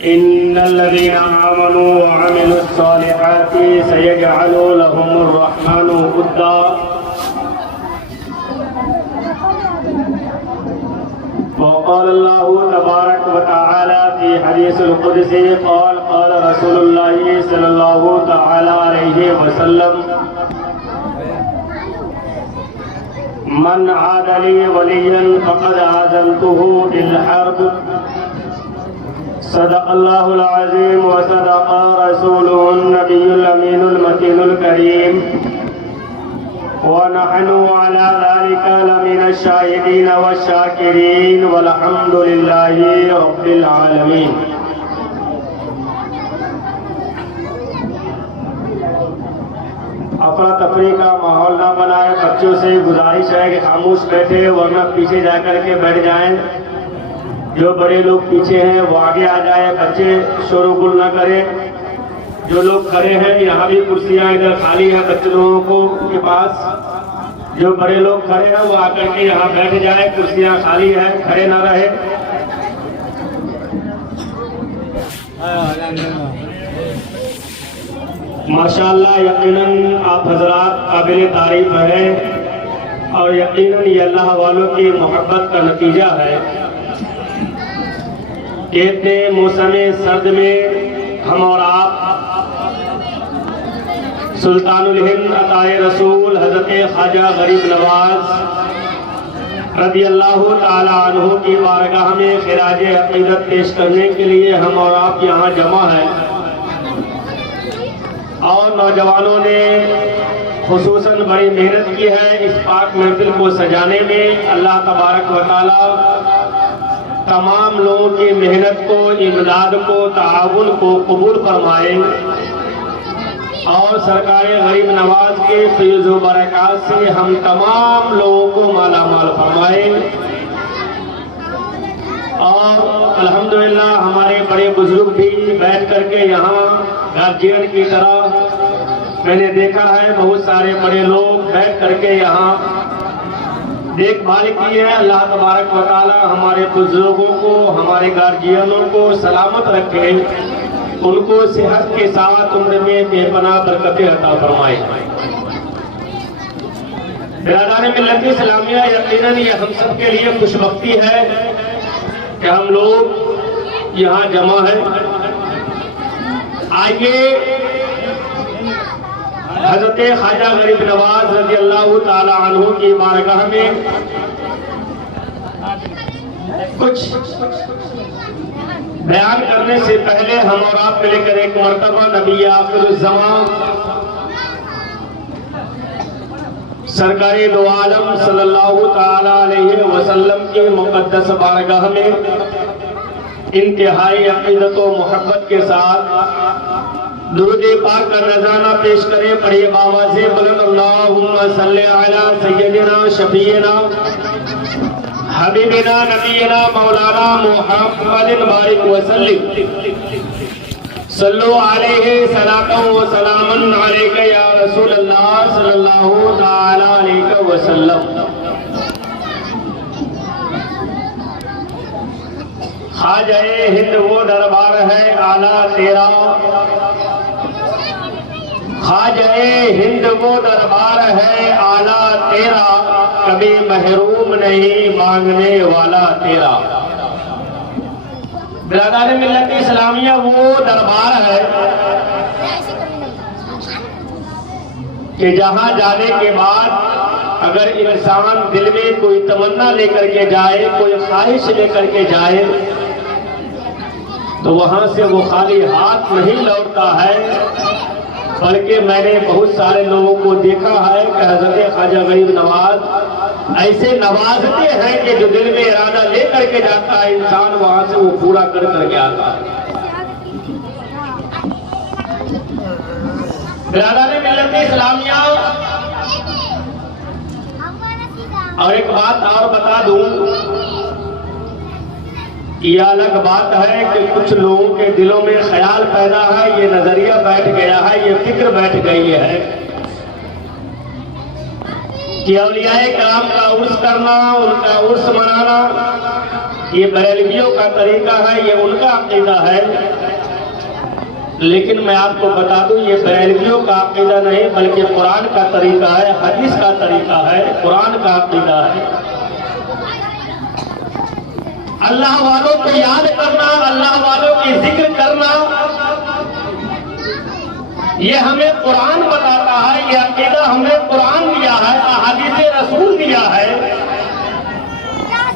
इन्नल्लज़ीन आमनू व अमिलुस्सालिहाति सयजअलु लहुमुर रहमानु वुद्दा। वक़ाल अल्लाहु तबारक व तआला फ़ी हदीसिल क़ुदसी क़ाल क़ाल रसूलुल्लाहि सल्लल्लाहु तआला अलैहि वसल्लम मन आदली वलियन फ़क़द आज़नतुहु बिल हर्ब। सदक़ल्लाहुल अज़ीम व सदक़ रसूलुहुन नबियुल अमीनुल मतीनुल करीम व नहनु अला ज़ालिका लमिनश शाहिदीन वश्शाकिरीन वल्हम्दुलिल्लाहि रब्बिल आलमीन। अफरा तफरी का माहौल ना बनाए। बच्चों से गुजारिश है कि खामोश बैठे, वरना पीछे जाकर के बैठ जाएं। जो बड़े लोग पीछे हैं वो आगे आ जाए, बच्चे शोरगुल न करें। जो लोग खड़े हैं, यहाँ भी कुर्सियाँ इधर खाली है बच्चे लोगों को के पास। जो बड़े लोग खड़े हैं वो आकर के यहाँ बैठ जाए, कुर्सियाँ खाली है, खड़े ना रहे। माशाअल्लाह, यकीनन आप हजरात काबिल तारीफ है और यकीनन ये अल्लाह वालों की मोहब्बत का नतीजा है। कहते मौसम सर्द में हम और आप सुल्तानुल हिंद अताए रसूल हजरत ख्वाजा गरीब नवाज रज़ी अल्लाह ताला अन्हु की बारगाह में खिराज अक़ीदत पेश करने के लिए हम और आप यहाँ जमा है। और नौजवानों ने खुसूसन बड़ी मेहनत की है इस पाक महफिल को सजाने में। अल्लाह तबारक व तआला तमाम लोगों की मेहनत को, इमदाद को, ताउन को कबूल फरमाए और सरकार गरीब नवाज के फैज़ व बरक़ात से हम तमाम लोगों को माला माल फरमाए। और अल्हम्दुलिल्लाह हमारे बड़े बुजुर्ग भी बैठ करके यहाँ गार्जियन की तरह मैंने देखा है, बहुत सारे बड़े लोग बैठ करके यहाँ देखभाल की है। अल्लाह तबारक व तआला हमारे बुजुर्गों को, हमारे गार्जियनों को सलामत रखे, उनको सेहत के साथ उम्र में बेपनाह बरकतें अता फरमाए। बिरादरान मिल्लत इस्लामिया, यकीनन ये हम सब के लिए खुशबख्ती है कि हम लोग यहाँ जमा है। आइए हजरत ख्वाजा गरीब नवाज रज़ी अल्लाह ताला अन्हु की बारगाह में कुछ बयान करने से पहले हम और आप मिलकर एक मर्तबा नबी आखिरुज़्ज़मां सरकारे दो आलम सल्लल्लाहु ताला अलैहि वसल्लम की मुक़द्दस बारगाह में इंतहाई अक़ीदत व मोहब्बत के साथ दुरूद पाक का नज़राना पेश करें। पढ़िए बावाज़े बुलंद, अल्लाहुम्मा सल्लि अला सय्यदिना शफीना हबीबिना नबीना मौलाना मुहम्मदिन बारिक व सल्लिम सल्लु अलैहि सलातन व सलामन अलैका या रसूल अल्लाह सल्लल्लाहु तआला अलैहि व सल्लम। ख्वाजाए हिंद वो दरबार है आला तेरा, ख्वाजाए हिंद वो दरबार है आला तेरा, कभी महरूम नहीं मांगने वाला तेरा। बिरादरान मिल्लत इस्लामिया, वो दरबार है कि जहां जाने के बाद अगर इंसान दिल में कोई तमन्ना लेकर के जाए, कोई ख्वाहिश लेकर के जाए, तो वहां से वो खाली हाथ नहीं लौटता है। बल्कि मैंने बहुत सारे लोगों को देखा है कि हजरत ख्वाजा गरीब नवाज ऐसे नवाजते हैं कि जो दिल में इरादा लेकर के जाता है इंसान, वहां से वो पूरा कर करके आता है। बिरादरान मिल्लत इस्लामिया, और एक बात और बता दूं, यह अलग बात है कि कुछ लोगों के दिलों में ख्याल पैदा है, ये नजरिया बैठ गया है, ये फिक्र बैठ गई है कि औलियाए कराम का उर्स करना, उनका उर्स मनाना ये बरेलवियों का तरीका है, ये उनका अकीदा है। लेकिन मैं आपको बता दूं, ये बरेलवियों का अकीदा नहीं बल्कि कुरान का तरीका है, हदीस का तरीका है, कुरान का अकीदा है। अल्लाह वालों को याद करना, अल्लाह वालों की जिक्र करना, ये हमें कुरान बताता है। ये अकीदा हमें कुरान दिया है, अहादीस रसूल दिया है।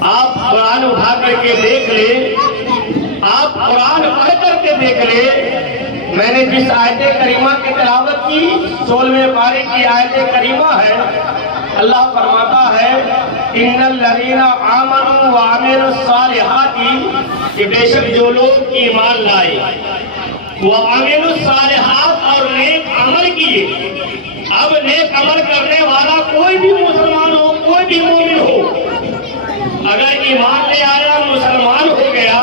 आप कुरान उठा करके देख ले, आप कुरान पढ़ करके देख ले। मैंने जिस आयत करीमा की तिलावत की 16वें पारे की आयत करीमा है, अल्लाह फरमाता है इन्नल लज़ीना आमनू व अमिलुस सालिहाती, कि बेशक जो लोग ईमान लाए व अमिलुस सालिहात और नेक अमल किए। अब नेक अमल करने वाला कोई भी मुसलमान हो, कोई भी मोमिन हो, अगर ईमान ले आया मुसलमान हो गया,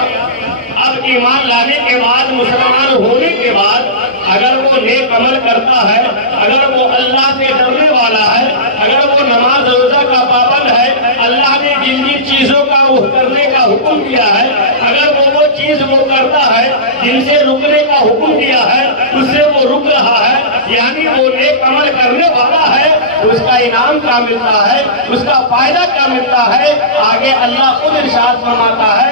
अब ईमान लाने के बाद, मुसलमान होने के बाद अगर वो नेक अमल करता है, अगर वो अल्लाह से डरने वाला है, अगर वो नमाज रोजा का पाबंद है, अल्लाह ने जिन जिन चीजों का वो करने का हुक्म दिया है, अगर वो चीज वो करता है जिनसे रुकने का हुक्म दिया है, उससे वो रुक रहा है, यानी वो नेक अमल करने वाला है, उसका इनाम क्या मिलता है, उसका फायदा क्या मिलता है। आगे अल्लाह खुद इरशाद फरमाता है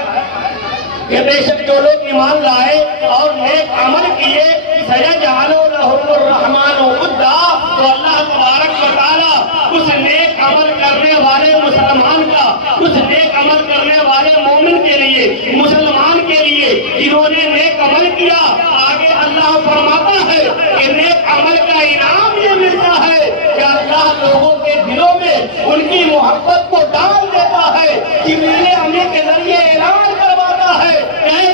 कि बेशक जो लोग ईमान लाए और नेक अमल किए, सयजअलु लहुर रहमानु वुद्दा, तो अल्लाह तबारक व तआला उस नेक अमल करने वाले मुसलमान का, उस नेक अमल करने वाले मोमिन के लिए, मुसलमान के लिए जिन्होंने नेक अमल किया, आगे अल्लाह फरमाता है कि नेक अमल का इनाम ये मिलता है कि अल्लाह लोगों के दिलों में उनकी मोहब्बत को डाल देता है। जिब्रील अमीन के जरिए ऐलान करवाता है,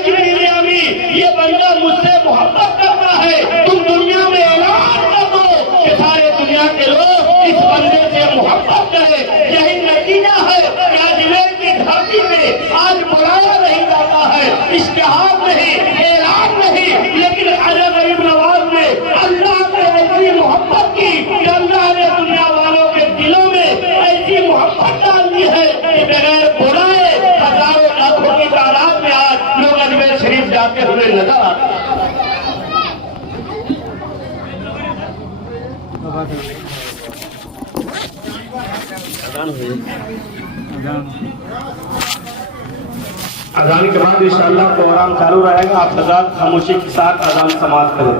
जिब्रील अमीन ये बंदा मुझसे मोहब्बत करता है, तुम दुनिया में ऐलान कर दो कि सारे दुनिया के लोग इस बंदे से मोहब्बत करें। यही नतीजा है कि आज अजमेर की धरती में आज बुलाया नहीं जाता है, इश्तिहार नहीं, ऐलान नहीं, लेकिन ख्वाजा गरीब नवाज ने अल्लाह से ऐसी मोहब्बत की कि अल्लाह ने दुनिया वालों के दिलों में ऐसी मोहब्बत डाल दी है कि बगैर बुलाए हजारों लाखों की तादाद में आज लोग अजमेर शरीफ जाते हुए नजर आते हैं। अजान के बाद इंशाअल्लाह प्रोग्राम चालू रहेगा। आप हज़रात खामोशी के साथ अजान समाप्त करें।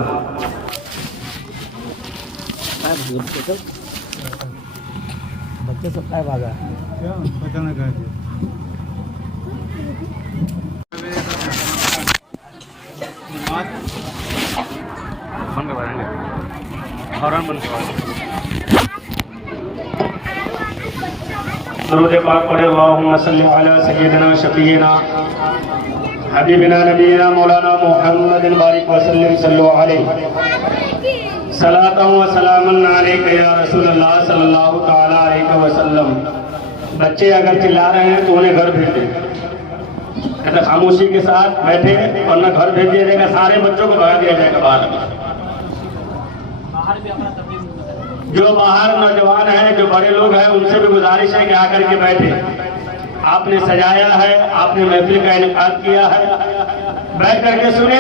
बच्चे सब काय भागा क्या पता नहीं कहे दरूद पाक पढ़े, अल्लाहुम्मा सल्लि अला सय्यिदिना शफीना हबीबिना नबीना मौलाना मुहम्मदिन बारिक वसल्लम सल्लल्लाहु अलैहि सलातु व सलामन अलैका या रसूलल्लाह सल्लल्लाहु तआला अलैहि वसल्लम। बच्चे अगर चिल्ला रहे हैं तो उन्हें घर भेज दें, खामोशी के साथ बैठे, वरना घर भेज दिया जाएगा, सारे बच्चों को भगा दिया जाएगा बाहर। जो बाहर नौजवान हैं, जो बड़े लोग हैं, उनसे भी गुजारिश है कि आकर के बैठे। आपने सजाया है, आपने महफिल का इनेकाद किया है, बैठ करके सुने,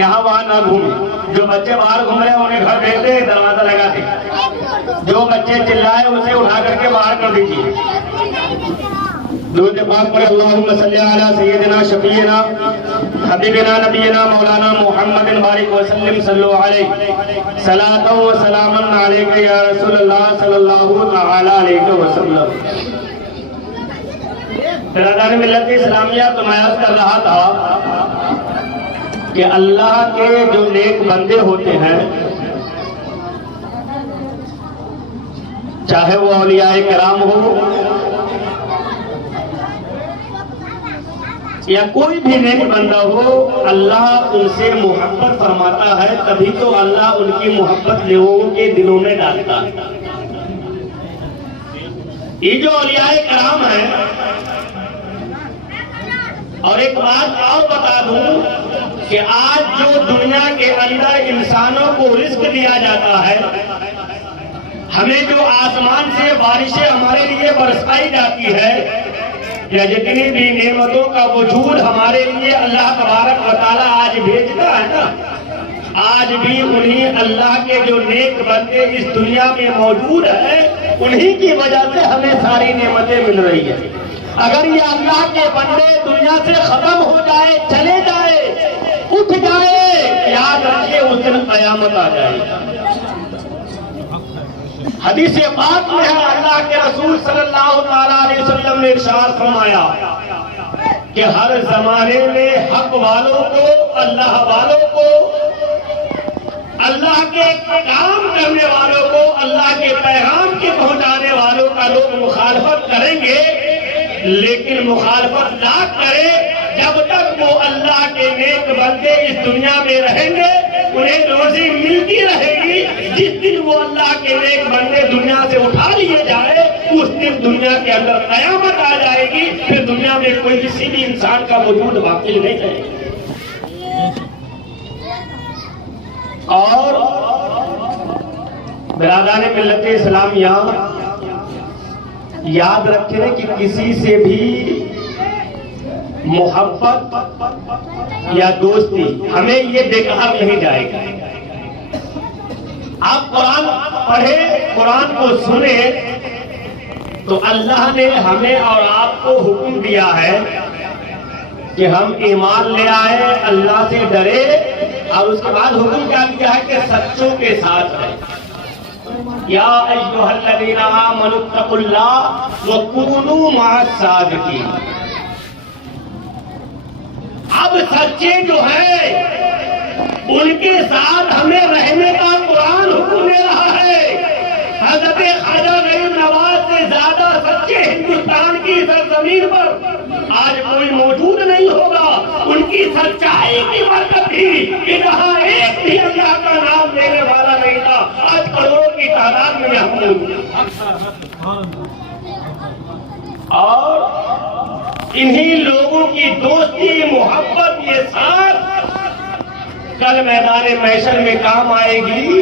यहाँ वहाँ ना घूमे। जो बच्चे बाहर घूम रहे हैं उन्हें घर भेज दे, दरवाजा लगा दे। जो बच्चे चिल्लाए उसे उठा करके बाहर कर दीजिए। दुरूद पाक पर अल्लाहुम्मा सल्लि अला सय्यिदिना शफीना हबीबिना नबीना मौलाना मुहम्मदिन बारिक वसल्लम सल्लल्लाहु अलैहि सलातु व सलामन अलैका या रसूलल्लाह सल्लल्लाहु तआला अलैहि वसल्लम। बिरादरान मिल्लत इस्लामिया, तो मैं अर्ज कर रहा था कि अल्लाह के जो नेक बंदे होते हैं, चाहे वो औलियाए किराम हो या कोई भी नेक बंदा हो, अल्लाह उनसे मोहब्बत फरमाता है, तभी तो अल्लाह उनकी मोहब्बत लोगों के दिलों में डालता है। ये जो औलियाए किराम है, और एक बात और बता दूं कि आज जो दुनिया के अंदर इंसानों को रिस्क दिया जाता है, हमें जो आसमान से बारिशें हमारे लिए बरसाई जाती है, या जितनी भी नेमतों का वजूद हमारे लिए अल्लाह तबारक व तआला आज भेजता है ना, आज भी उन्हीं अल्लाह के जो नेक बंदे इस दुनिया में मौजूद है, उन्हीं की वजह से हमें सारी नेमतें मिल रही है। अगर ये अल्लाह के बंदे दुनिया से खत्म हो जाए, चले जाए, उठ जाए, याद रखिए उस दिन कयामत आ जाएगी। हदीस पाक में है, अल्लाह के रसूल सल्लल्लाहु अलैहि वसल्लम ने इरशाद फरमाया कि हर जमाने में हक वालों को, अल्लाह वालों को, अल्लाह के काम करने वालों को, अल्लाह के पैगाम के पहुंचाने वालों का लोग मुखालफत करेंगे, लेकिन मुखालफत ना करे जब तक वो अल्लाह के नेक बंदे इस दुनिया में रहेंगे, उन्हें रोजी मिलती रहेगी। जिस दिन वो अल्लाह के नेक बंदे दुनिया से उठा लिए जाए, उस दिन दुनिया के अंदर कयामत आ जाएगी, फिर दुनिया में कोई किसी भी इंसान का वजूद बाकी नहीं रहेगा। और बिरादान मिल्लत इस्लाम यहाँ याद रखें कि किसी से भी मोहब्बत या दोस्ती हमें ये बेकार नहीं जाएगा। आप कुरान पढ़े, कुरान को सुने, तो अल्लाह ने हमें और आपको हुक्म दिया है कि हम ईमान ले आए, अल्लाह से डरे, और उसके बाद हुक्म क्या दिया है कि सच्चों के साथ रहे। या अय्युहल्लज़ीना आमनुत्तकुल्लाह व कूनू मअस-सादिकीन। अब सच्चे जो है उनके साथ हमें रहने का कुरान हुक्म दे रहा है। हज़रत ख्वाजा गरीब नवाज से ज्यादा सच्चे हिंदुस्तान की सरजमीन पर आज कोई मौजूद नहीं होगा। उनकी सच्चाई की बरकत थी कि जहां एक भी अल्लाह का नाम लेने वाला नहीं था, आज करोड़ों की तादाद में हम और इन्हीं लोगों की दोस्ती, मोहब्बत, ये साथ कल मैदान महशर में काम आएगी।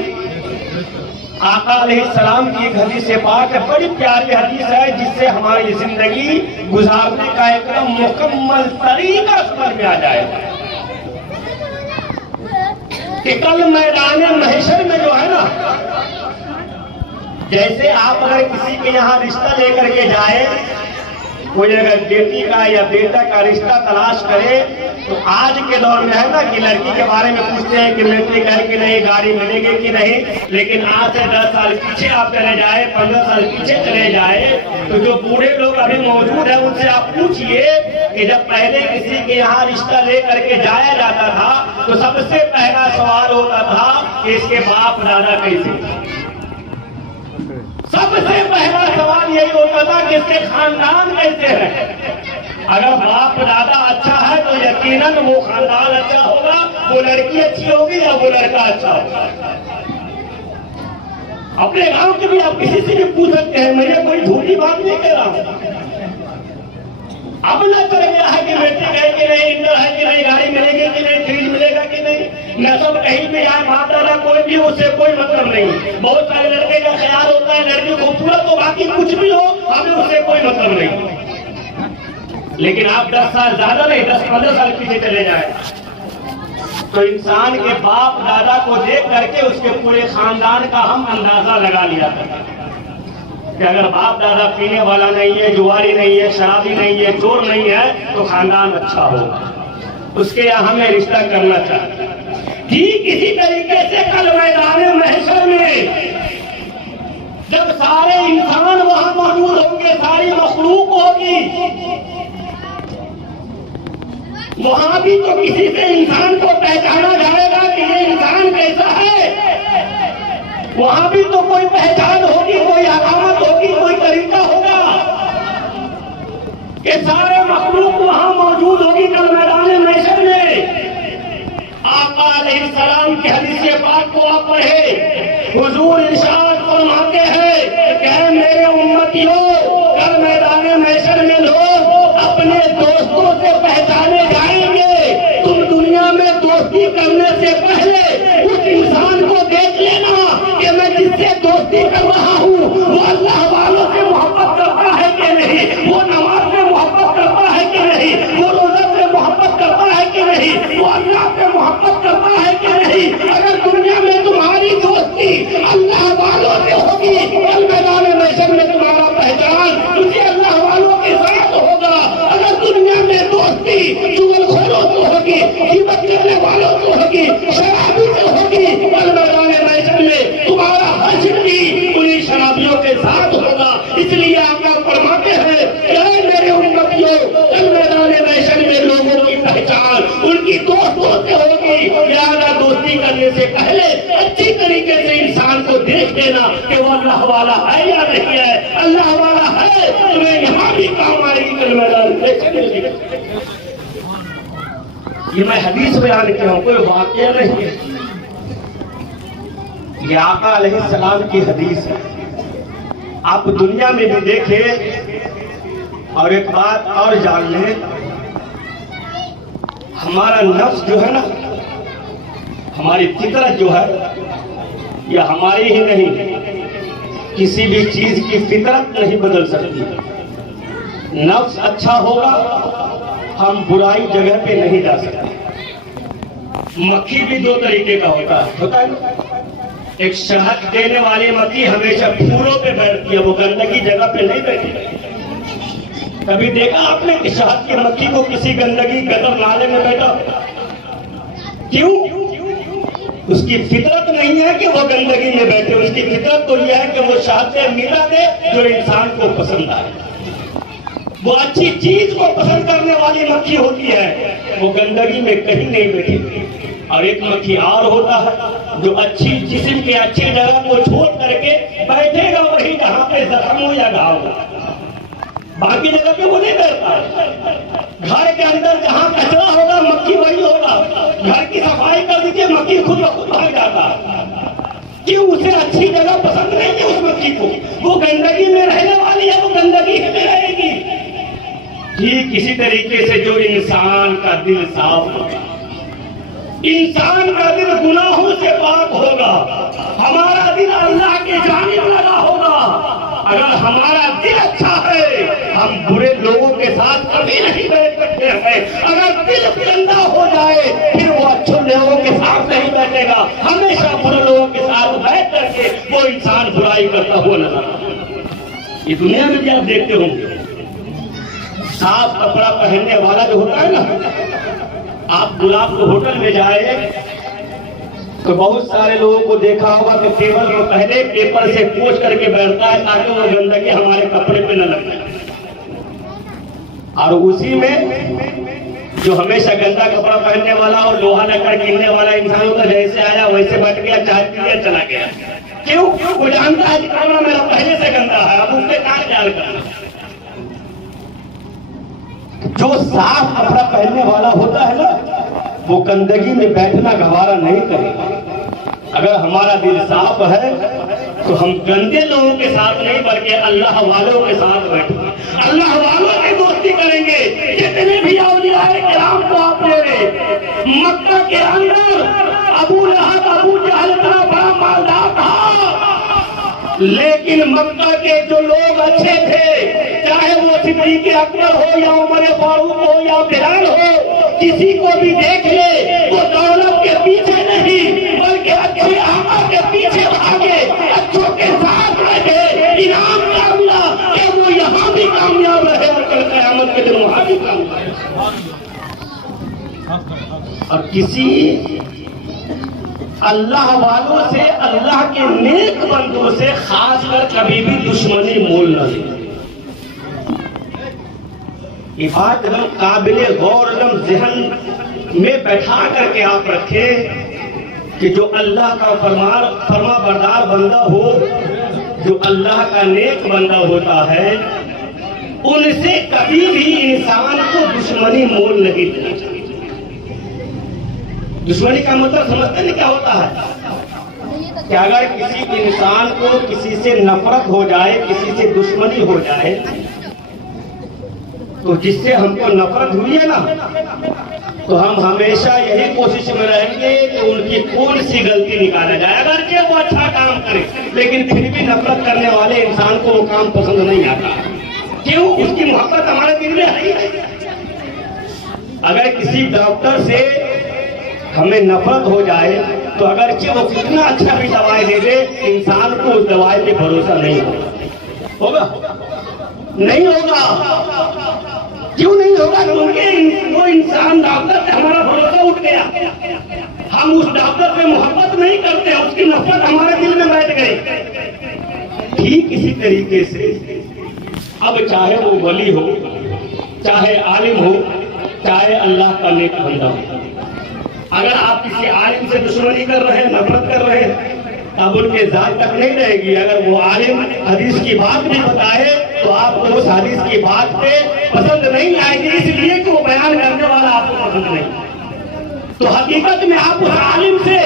आका अलैहिस्सलाम की एक हदीस पाक है, बड़ी प्यारी हदीस है, जिससे हमारी जिंदगी गुजारने का एकदम मुकम्मल तरीका समझ में आ जाएगा कि कल मैदान महशर में जो है ना, जैसे आप अगर किसी के यहाँ रिश्ता लेकर के जाए, कोई अगर बेटी का या बेटा का रिश्ता तलाश करे, तो आज के दौर में है ना कि लड़की के बारे में पूछते हैं कि मैट्रिक है कि नहीं, गाड़ी मिलेगी कि नहीं। लेकिन आज से 10 साल पीछे आप चले जाए, 15 साल पीछे चले जाए, तो जो बूढ़े लोग अभी मौजूद है उनसे आप पूछिए कि जब पहले किसी के यहाँ रिश्ता ले करके जाया जाता था, तो सबसे पहला सवाल होता था कि इसके बाप दादा कैसे। सबसे पहला सवाल यही होता था कि इसके खानदान कैसे है। अगर बाप दादा अच्छा है तो यकीनन वो खानदान अच्छा होगा, वो लड़की अच्छी होगी या वो लड़का अच्छा होगा। अपने गांव के भी आप किसी से भी पूछ सकते हैं, मैं कोई झूठी बात नहीं कह रहा हूं। अब न कर गया है कि मैट्रिक है कि नहीं, इंटर है कि नहीं, गाड़ी मिलेगी कि नहीं, फ्रिज मिलेगा कि नहीं, न सब कहीं भी जाए, बाप दादा कोई भी, उससे कोई मतलब नहीं। बहुत सारे लड़के का ख्याल होता है लड़की खूबसूरत हो, बाकी कुछ भी हो, हमें उससे कोई मतलब नहीं। लेकिन आप 10 साल ज्यादा नहीं, 10-15 साल पीछे चले जाए, तो इंसान के बाप दादा को देख करके उसके पूरे खानदान का हम अंदाजा लगा लिया था कि अगर बाप दादा पीने वाला नहीं है, जुआरी नहीं है, शराबी नहीं है, चोर नहीं है, तो खानदान अच्छा होगा, उसके यहाँ हमें रिश्ता करना चाहिए। ठीक इसी तरीके से कल मैदान महशर में जब सारे इंसान वहां मौजूद होंगे, सारी मखलूक होगी, वहां भी तो किसी से इंसान को पहचाना जाएगा कि ये इंसान कैसा है। वहां भी तो कोई पहचान होगी, कोई अलामत होगी, कोई तरीका होगा कि सारे मखलूक वहां मौजूद होगी कल मैदान महशर में। आका अलैहिस्सलाम की हदीस पाक को आप पढ़े, हुजूर इरशाद फरमाते हैं कि मेरे उम्मतियों, कल मैदान महशर में लोग अपने दोस्तों से पहचाने जाएंगे। तुम दुनिया में दोस्ती करने से पहले उस इंसान को देख लेना कि मैं जिससे दोस्ती कर रहा हूँ वो अल्लाह वालों से मोहब्बत करता है कि नहीं, वो नमाज में मोहब्बत उनकी दोस्तों से होगी। यारा दोस्ती करने से पहले अच्छी तरीके से इंसान को देख लेना कि वो अल्लाह वाला है या नहीं है। अल्लाह वाला है तुम्हें यहाँ भी काम आएगी, कल मैदान में चलेगी। ये मैं हदीस बयान किया हूं, कोई वाकया नहीं है। ये आका अलैहिस्सलाम की हदीस है। आप दुनिया में भी देखें और एक बात और जान लें, हमारा नफ्स जो है ना, हमारी फितरत जो है, यह हमारी ही नहीं, किसी भी चीज की फितरत नहीं बदल सकती। नफ्स अच्छा होगा, हम बुराई जगह पे नहीं जा सकते। मक्खी भी दो तरीके का होता है। एक शहद देने वाली मक्खी हमेशा फूलों पे बैठती है, वो गंदगी जगह पे नहीं बैठती। कभी देखा आपने कि शहद की मक्खी को किसी गंदगी गटर नाले में बैठा? क्यों? उसकी फितरत नहीं है कि वो गंदगी में बैठे। उसकी फितरत तो यह है कि वो शहद से मिला दे जो इंसान को पसंद आए। वो अच्छी चीज को पसंद करने वाली मक्खी होती है, वो गंदगी में कहीं नहीं बैठेगी। और एक मक्खी और होता है जो अच्छी जिस्म की अच्छी जगह को छोड़ करके बैठेगा वही जहां पे जख्म हो या घाव हो, बाकी जगह पे वो नहीं बैठता। घर के अंदर जहां कचरा होगा मक्खी वही होगा। घर की सफाई कर दीजिए, मक्खी खुद ब खुद भाग जाता। क्यों? उसे अच्छी जगह पसंद नहीं है उस मक्खी को। वो गंदगी में रहने वाली है, वो गंदगी में रहेगी। ठीक इसी तरीके से जो इंसान का दिल साफ होगा, इंसान का दिल गुनाहों से पाक होगा, हमारा दिल अल्लाह के जानिब लगा होगा। अगर हमारा दिल अच्छा है, हम बुरे लोगों के साथ कभी नहीं बैठ सकते हैं। अगर दिल गंदा हो जाए, फिर वो अच्छे लोगों के साथ नहीं बैठेगा, हमेशा बुरे लोगों के साथ बैठ करके वो इंसान बुराई करता हुआ नजर। ये दुनिया में भी आप देखते होंगे, साफ कपड़ा पहनने वाला जो होता है ना, आप गुलाब के होटल में जाए तो बहुत सारे लोगों को देखा होगा कि टेबल को पहले पेपर से पोंछ करके बैठता है ताकि वो गंदगी हमारे कपड़े पे न लग जाए। और उसी में जो हमेशा गंदा कपड़ा पहनने वाला और लोहा लकड़ गिनने वाला इंसान होता, जैसे आया वैसे बैठ गया, चाय पी लिया, चला गया। क्यों? वो जानता है कि कपड़ा मेरा पहले से गंदा है, अब उससे कहां ख्याल करना। जो साफ कपड़ा पहनने वाला होता है ना, वो गंदगी में बैठना गवारा नहीं करेगा। अगर हमारा दिल साफ है तो हम गंदे लोगों के साथ नहीं बल्कि अल्लाह वालों के साथ बैठेंगे, अल्लाह वालों की दोस्ती करेंगे। जितने भी औलियाए किराम को आप ले रहे, मक्का के अंदर अबू लहब अबू जहल इतना बड़ा मालदार था, लेकिन मक्का के जो लोग अच्छे थे, चाहे वो सिद्दीक़ अकबर हो या उमर फारूक हो या बिलाल हो, किसी को भी देख ले वो दौलत के पीछे नहीं बल्कि अच्छे अमल के पीछे भागे, अच्छों के साथ रहे, इनाम क्या मिला कि वो यहाँ भी कामयाब रहे और कल क़यामत के दिन वहां भी कामयाब। और किसी अल्लाह वालों से, अल्लाह के नेक बंदों से खासकर कभी भी दुश्मनी मोल न ले। ये बात एकदम काबिले गौर एकदम ज़हन में बैठा करके आप रखें कि जो अल्लाह का फरमा बरदार बंदा हो, जो अल्लाह का नेक बंदा होता है, उनसे कभी भी इंसान को दुश्मनी मोल नहीं देना चाहिए। दुश्मनी का मतलब समझते नहीं क्या होता है कि अगर किसी इंसान को किसी से नफरत हो जाए, किसी से दुश्मनी हो जाए, तो जिससे हमको नफरत हुई है ना, तो हम हमेशा यही कोशिश में रहेंगे कि उनकी कौन सी गलती निकाला जाए। अगर के वो अच्छा काम करे, लेकिन फिर भी नफरत करने वाले इंसान को वो काम पसंद नहीं आता। क्यों? उसकी मोहब्बत हमारे दिल में है। अगर किसी डॉक्टर से हमें नफरत हो जाए तो अगर कि वो कितना अच्छा भी दवाई दे दे, इंसान को उस दवाई पे भरोसा नहीं होगा। नहीं होगा। क्यों नहीं होगा? क्योंकि वो इंसान डॉक्टर से हमारा भरोसा उठ गया, हम उस डॉक्टर से मोहब्बत नहीं करते, उसकी नफरत हमारे दिल में बैठ गई। ठीक इसी तरीके से अब चाहे वो वली हो, चाहे आलिम हो, चाहे अल्लाह का नेक बंदा हो, अगर आप किसी आलिम से दुश्मनी कर रहे हैं, नफरत कर रहे हैं, अब उनके जात तक नहीं रहेगी। अगर वो आलिम हदीस की बात भी बताए तो आपको उस हदीस की बात पे पसंद नहीं आएगी, इसलिए कि वो बयान करने वाला आपको पसंद नहीं। तो हकीकत में आप उस आलिम से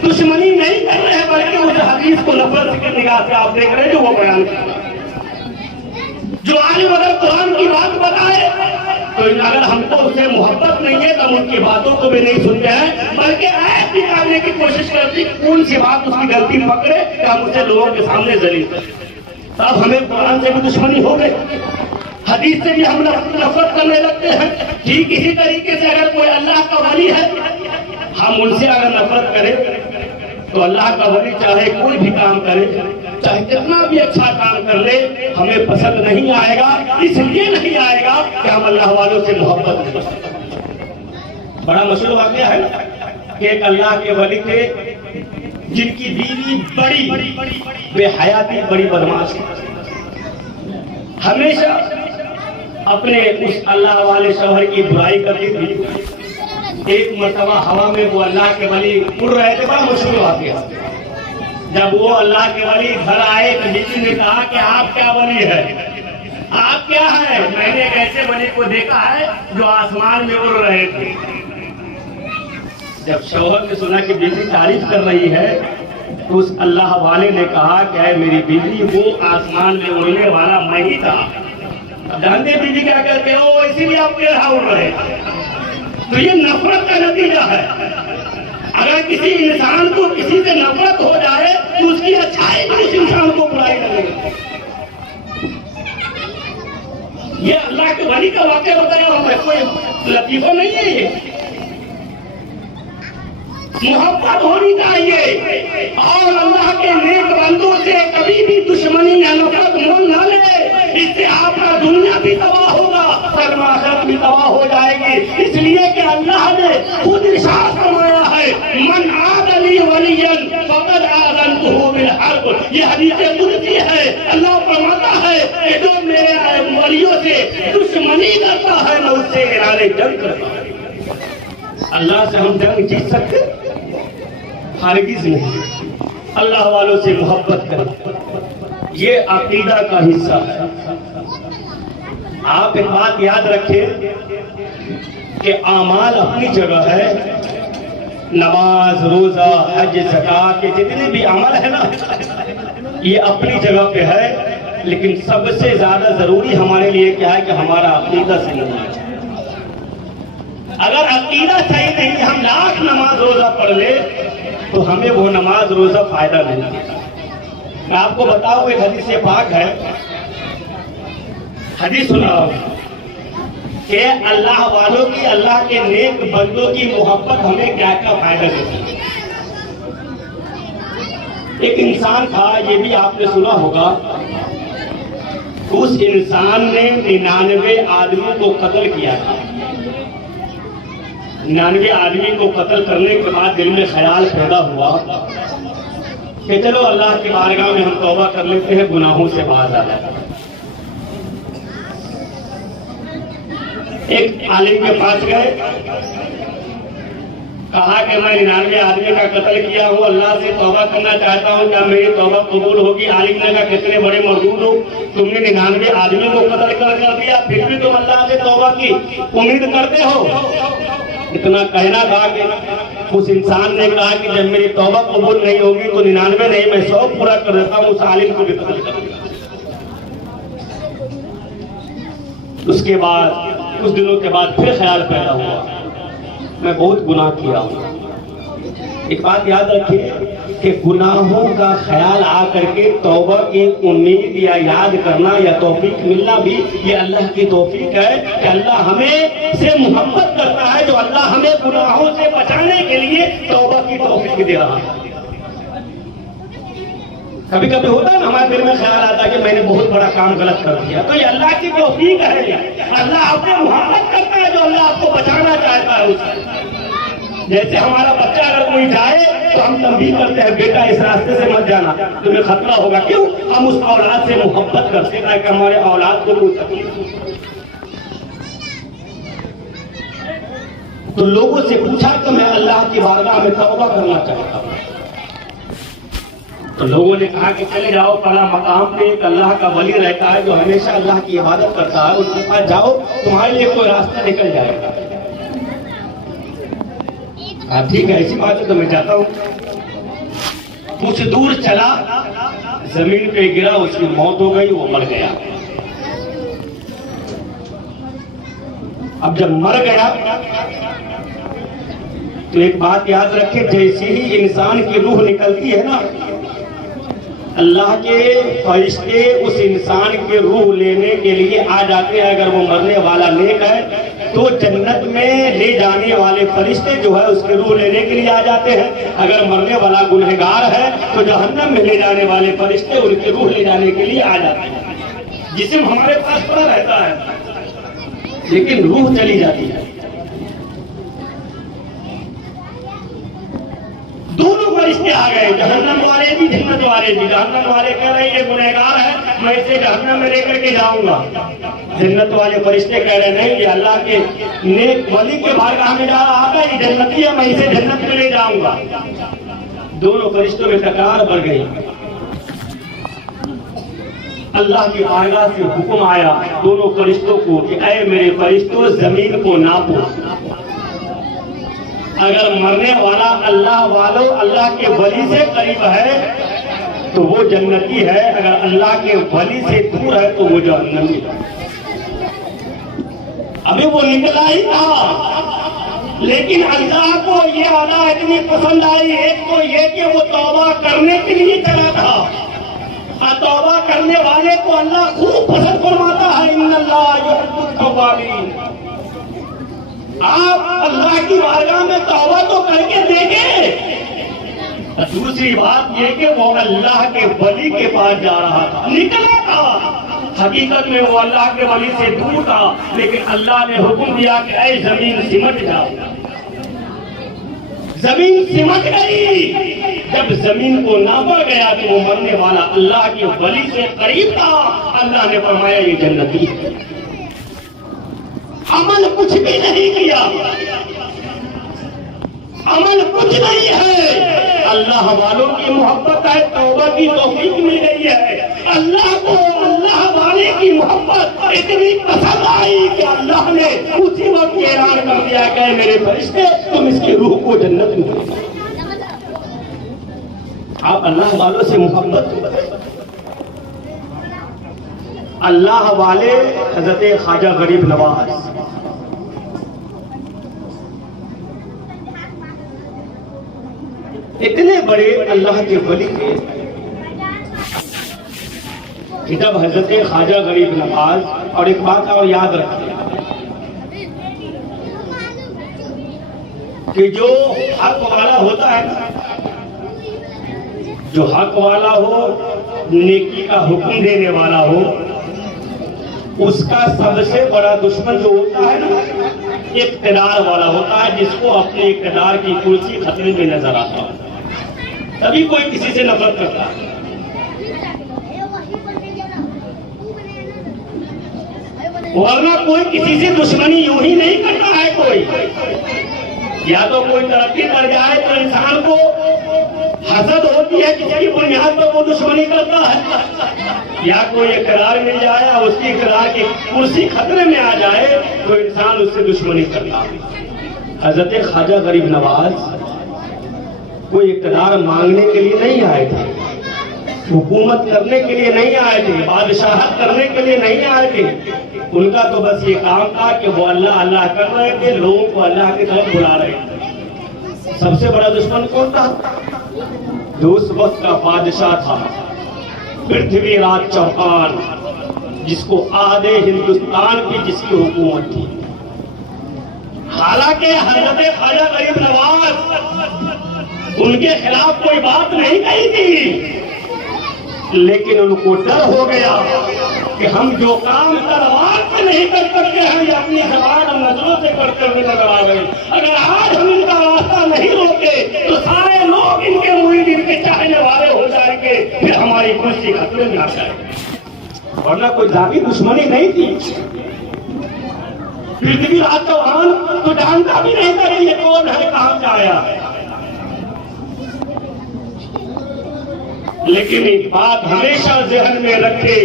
दुश्मनी नहीं कर रहे हैं, बल्कि उस हदीस को नफरत की निगाह से आप देख रहे हैं जो वो बयान कर रहे हैं। जो आलिम अगर कुरान की बात बताए तो अगर हमको उससे मोहब्बत नहीं है तो हम उनकी बातों को भी नहीं सुनते हैं, बल्कि ऐप निकालने की कोशिश करती कौन सी बात उसकी गलती पकड़े कि हम उसे लोगों के सामने जलील करें। तब हमें कुरान से भी दुश्मनी हो गई, हदीस से भी हम नफरत करने लगते हैं। ठीक इसी तरीके से अगर कोई अल्लाह का वली है, हम उनसे अगर नफरत करें तो अल्लाह का वली चाहे कोई भी काम करे, चाहे कितना भी अच्छा काम कर ले, हमें पसंद नहीं आएगा। इसलिए नहीं आएगा कि हम अल्लाह वालों से मोहब्बत नहीं करते। बड़ा मशहूर वाक़या है कि एक अल्लाह के वली थे जिनकी बीवी बड़ी बेहयाती, बड़ी बदमाश थी। हमेशा अपने उस अल्लाह वाले शौहर की बुराई करती थी। एक मर्तबा हवा में वो अल्लाह के वली उड़ रहे थे, बड़ा मशहूर वाक़या। जब वो अल्लाह के वली घर आए तो बीवी ने कहा कि आप क्या वली है, आप क्या है? मैंने एक ऐसे वली को देखा है जो आसमान में उड़ रहे थे। जब शौहर ने सुना कि बीवी तारीफ कर रही है तो उस अल्लाह वाले ने कहा कि है मेरी बीवी, वो आसमान में उड़ने वाला मैं ही था। जानते बीवी क्या कहते हो, इसीलिए आप यहाँ उड़ रहे। तो ये नफरत का नतीजा है। अगर किसी इंसान को किसी से नफरत हो जाए तो उसकी अच्छाई भी उस इंसान को बुराई लगेगी। ये अल्लाह के वली का वाक़या बताया हुआ है, कोई लतीफा नहीं है। ये मोहब्बत होनी चाहिए और अल्लाह के नेक बंदों से कभी भी दुश्मनी या नफरत मोल न ले। इससे आपका दुनिया भी तबाह होगा, आखिरत भी तबाह हो जाएगी। इसलिए कि अल्लाह ने खुद इरशाद फरमाया है, मन आदली वलियन फक़द आज़नतुहु बिल हर्ब। ये हदीस कुदसी है। अल्लाह फरमाता है कि जो मेरे वलियों से दुश्मनी करता है मैं उससे ऐलान जंग करता हूं। अल्लाह से हम जंग जीत सकते? हरगिज़ नहीं। अल्लाह वालों से मोहब्बत करें, ये अकीदा का हिस्सा है। आप एक बात याद रखें कि आमाल अपनी जगह है, नमाज, रोजा, हज, ज़कात के जितने भी अमल है ना, ये अपनी जगह पे है। लेकिन सबसे ज्यादा जरूरी हमारे लिए क्या है कि हमारा अकीदा सही होना चाहिए। अगर अकीदा सही नहीं, हम लाख नमाज रोजा पढ़ ले तो हमें वो नमाज रोजा फायदा नहीं देगा। मैं आपको बताऊं, एक हदीस पाक है, हदीस सुनाओ कि अल्लाह वालों की, अल्लाह के नेक बंदों की मोहब्बत हमें क्या क्या फायदा देती है। एक इंसान था, ये भी आपने सुना होगा, उस इंसान ने 99 आदमियों को कत्ल किया था। 99 आदमी को कत्ल करने के बाद दिल में ख्याल पैदा हुआ कि चलो अल्लाह की बारगाह में हम तौबा कर लेते हैं, गुनाहों से बाज आ जाए। एक आलिम के पास गए, कहा कि मैं 99 आदमी का कत्ल किया हूँ, अल्लाह से तौबा करना चाहता हूँ, क्या मेरी तौबा कबूल होगी? आलिम ने कहा कितने बड़े मरदूद हो, तुमने 99 आदमी को कत्ल कर दिया, फिर भी तुम अल्लाह से तौबा की उम्मीद करते हो? इतना कहना था कि उस इंसान ने कहा कि जब मेरी तौबा कबूल नहीं होगी तो 99 नहीं, मैं 100 पूरा कर देता हूँ, उस आलिम को भी कत्ल कर दिया। उसके बाद कुछ दिनों के बाद फिर ख्याल पैदा हुआ, मैं बहुत गुनाह किया हूँ। एक बात याद रखिए कि गुनाहों का ख्याल आ करके तौबा की उम्मीद या याद करना या तौफीक मिलना भी ये अल्लाह की तौफीक है कि अल्लाह हमें से मोहब्बत करता है, जो अल्लाह हमें गुनाहों से बचाने के लिए तौबा की तौफीक दे रहा है। कभी कभी होता है ना, हमारे दिल में ख्याल आता है कि मैंने बहुत बड़ा काम गलत कर दिया, तो ये अल्लाह की तौफीक है। अल्लाह आपसे मोहब्बत करता है, जो अल्लाह आपको बचाना चाहता है उससे। जैसे हमारा बच्चा अगर कोई जाए तो हम तंबीह करते हैं, बेटा इस रास्ते से मत जाना, तुम्हें खतरा होगा। क्यों? हम उस औलाद से मोहब्बत करते हैं ताकि हमारे औलाद को कोई तकलीफ। तो लोगों से पूछा कि मैं अल्लाह की बारगाह में तौबा करना चाहता हूँ। तो लोगों ने कहा कि चले जाओ फला मकाम पे एक अल्लाह का वली रहता है जो हमेशा अल्लाह की इबादत करता है, उसके पास जाओ, तुम्हारे लिए कोई रास्ता निकल जाएगा। हाँ ठीक है, ऐसी बात है तो मैं जाता हूँ। कुछ दूर चला, जमीन पे गिरा, उसकी मौत हो गई, वो मर गया। अब जब मर गया तो एक बात याद रखे, जैसे ही इंसान की रूह निकलती है ना, अल्लाह के फरिश्ते उस इंसान की रूह लेने के लिए आ जाते हैं। अगर वो मरने वाला नेक है तो जन्नत में ले जाने वाले फरिश्ते जो है उसकी रूह लेने के लिए आ जाते हैं। अगर मरने वाला गुनहगार है तो जहन्नम में ले जाने वाले फरिश्ते उनकी रूह ले जाने के लिए आ जाते हैं। जिस्म हमारे पास पड़ा रहता है लेकिन रूह चली जाती है। दोनों फरिश्ते आ गए, जहन्नम वाले भी जन्नत वाले भी। जहन्नम वाले कह रहे ये गुनहगार है, मैं इसे जहन्नम में लेकर के जाऊंगा। जन्नत वाले फरिश्ते कह रहे नहीं, ये अल्लाह के नेक वली के बारगाह में जा रहा था, ये जन्नती है, मैं इसे जन्नत में ले जाऊंगा। दोनों फरिश्तों में तकरार बढ़ गई। अल्लाह की बारगाह से हुक्म आया दोनों फरिश्तों को कि ऐ मेरे फरिश्तों, जमीन को नापो। अगर मरने वाला अल्लाह वालों अल्लाह के वली से करीब है तो वो जन्नती है, अगर अल्लाह के वली से दूर है तो वो जहन्नमी है। अभी वो निकला ही था, लेकिन अल्लाह को ये अदा इतनी पसंद आई। एक तो ये कि वो तौबा करने के लिए चला था, और तौबा करने वाले को अल्लाह खूब पसंद फरमाता है। इन्नल्लाह युहिब्बुत तव्वाबीन। आप अल्लाह की बारगाह में तौबा तो करके देंगे। दूसरी बात ये कि वो अल्लाह के वली के पास जा रहा था, निकला था। हकीकत में वो अल्लाह के वली से दूर था, लेकिन अल्लाह ने हुक्म दिया कि ऐ जमीन सिमट जाओ। जमीन सिमट गई। जब जमीन को नापा गया तो वो मरने वाला अल्लाह के वली से करीब था। अल्लाह ने फरमाया ये जन्नती है। अमल कुछ भी नहीं किया, अमल कुछ नहीं है। अल्लाह वालों की मोहब्बत है, तौबा की तौफीक मिल गई है। अल्लाह को अल्लाह वाले की मोहब्बत इतनी पसंद आई कि अल्लाह ने उसी वक्त ऐलान कर दिया कि मेरे फरिश्ते तुम इसकी रूह को जन्नत में ले जाओ। आप अल्लाह वालों से मोहब्बत, अल्लाह वाले हजरत ख्वाजा गरीब नवाज इतने बड़े अल्लाह के वली थे कि जब हजरत ख्वाजा गरीब नवाज, और एक बात और याद रखिए कि जो हक वाला होता है ना, जो हक वाला हो, नेकी का हुक्म देने वाला हो, उसका सबसे बड़ा दुश्मन जो होता है ना, इक़्तिदार वाला होता है, जिसको अपने इक़्तिदार की कुर्सी खतरे में नजर आता है, तभी कोई किसी से नफरत करता है। वरना कोई किसी से दुश्मनी यूं ही नहीं करता है। कोई या तो कोई तरक्की कर जाए तो इंसान को हसद होती है, किसी की बुनियाद पर वो दुश्मनी करता है, या कोई इकरार मिल जाए और उसकी इकरार की कुर्सी खतरे में आ जाए तो इंसान उससे दुश्मनी करता है। हजरत ख्वाजा गरीब नवाज कोई इकरार मांगने के लिए नहीं आए थे, हुकूमत करने के लिए नहीं आए थे, बादशाहत करने के लिए नहीं आए थे। उनका तो बस ये काम था कि वो अल्लाह अल्लाह कर रहे थे, लोगों को अल्लाह की तरफ बुला रहे थे। सबसे बड़ा दुश्मन कौन था? जो उस वक्त का बादशाह था पृथ्वीराज चौहान, जिसको आधे हिंदुस्तान की जिसकी हुकूमत थी। हालांकि हजरत ख्वाजा गरीब नवाज उनके खिलाफ कोई बात नहीं कही थी, लेकिन उनको डर हो गया कि हम जो काम तलवार से नहीं कर सकते हैं ये अपनी जबान और नजरों से करते हुए नजर आ गए। अगर आज हम इनका रास्ता नहीं रोके तो सारे लोग इनके मुरीद, इनके चाहने वाले हो जाएंगे, फिर हमारी कुर्सी खतरे में आ जाएगी। वरना कोई जाती दुश्मनी नहीं थी। पृथ्वीराज चौहान तो जानता भी नहीं था कि ये कौन है, कहां से आया है। लेकिन एक बात हमेशा ज़हन में रखे,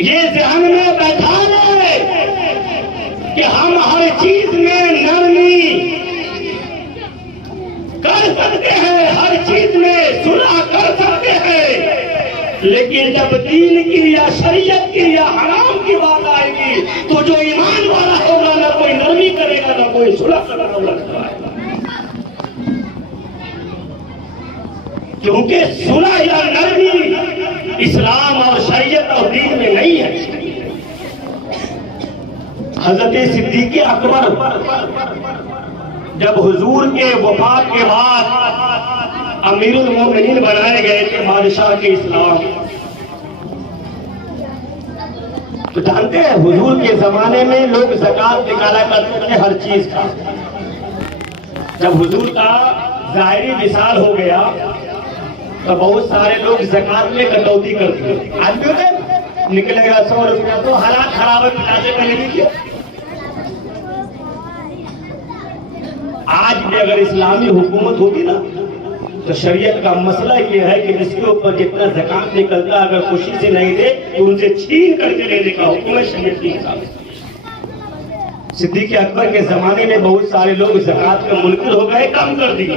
ये ज़हन में बैठा ले कि हम हर चीज में नरमी कर सकते हैं, हर चीज में सुलह कर सकते हैं, लेकिन जब दीन की या शरीयत की या हराम की बात आएगी तो जो ईमान वाला होगा ना कोई नरमी करेगा ना कोई सुलह करेगा। क्योंकि सुलह या नरमी इस्लाम और शरीयत और दीन में नहीं है। हजरत सिद्दीक़ अकबर जब हुजूर के वफात के बाद अमीरुल मोमिनीन बनाए गए थे, बादशाह के इस्लाम, तो जानते हैं हुजूर के जमाने में लोग ज़कात निकाला करते थे हर चीज का। जब हुजूर का ज़ाहिरी विसाल हो गया तो बहुत सारे लोग ज़कात में कटौती करते थे। आज भी होते निकलेगा 100 रुपया, तो हालात खराब है, पिताजी पहले नहीं किया। आज भी अगर इस्लामी हुकूमत होती ना तो शरीयत का मसला यह है कि जिसके ऊपर जितना ज़कात निकलता अगर खुशी से नहीं दे तो उनसे छीन करके लेने का हुक्म है शरीयत के हिसाब से। सिद्दीक़ अकबर के जमाने में बहुत सारे लोग ज़कात के मुनकिर हो गए, कम कर दिए।